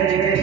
Amén.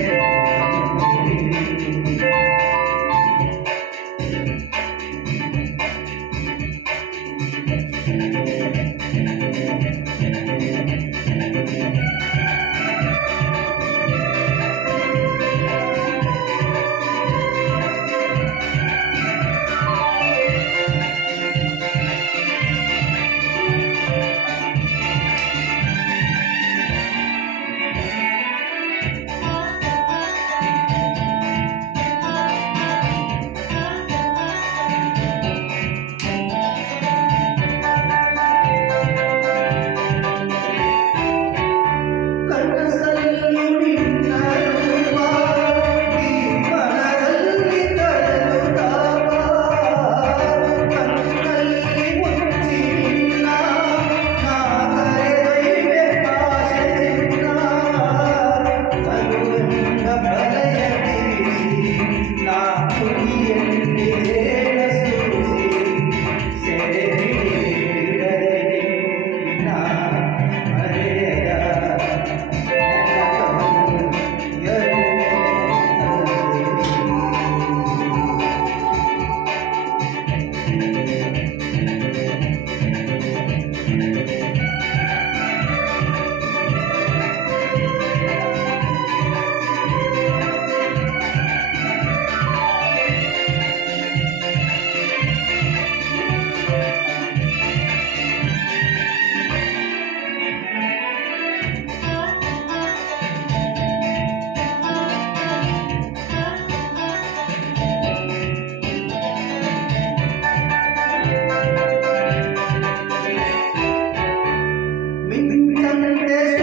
sempre